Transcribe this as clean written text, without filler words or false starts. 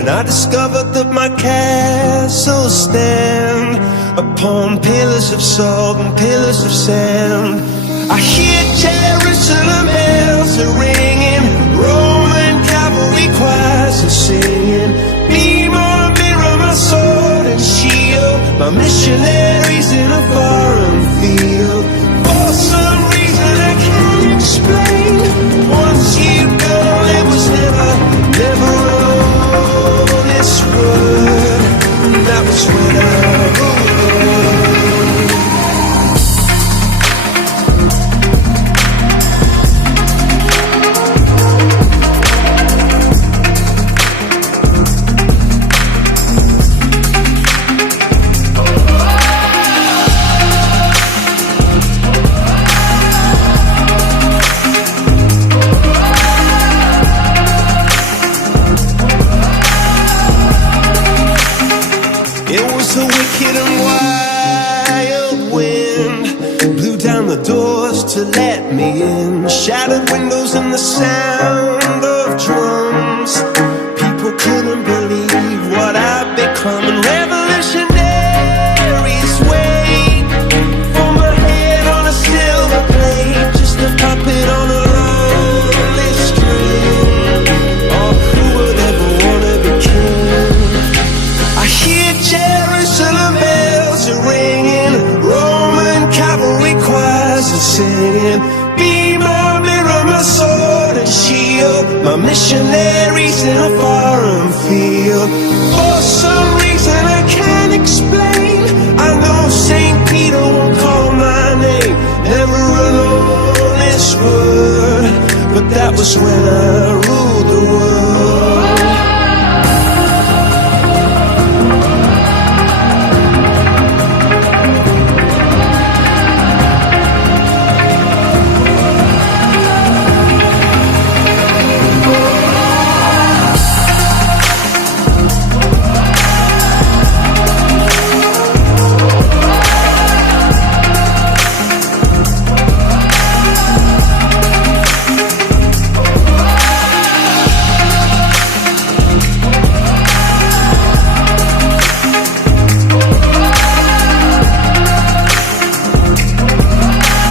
And I discovered that my castles stand upon pillars of salt and pillars of sand. I hear Jerusalem bells are ringing, Roman cavalry choirs are singing. Be my mirror, my sword and shield, my missionaries in a foreign field. For some reason I can't explain, once you go it was never alone. This word, that was when I a wicked and wild wind blew down the doors to let me in. Shattered windows and the sound of drums. People couldn't believe what I'd become. And revolutionaries wait for my head on a silver plate, just a puppet on a lonely string. Oh, who would ever wanna be king? I hear Jerusalem bells are ringing, Roman cavalry choirs are singing. Be my mirror, my sword and shield, my missionaries in a foreign field. For some reason I can't explain, I know St. Peter won't call my name. Never alone this word, but that was when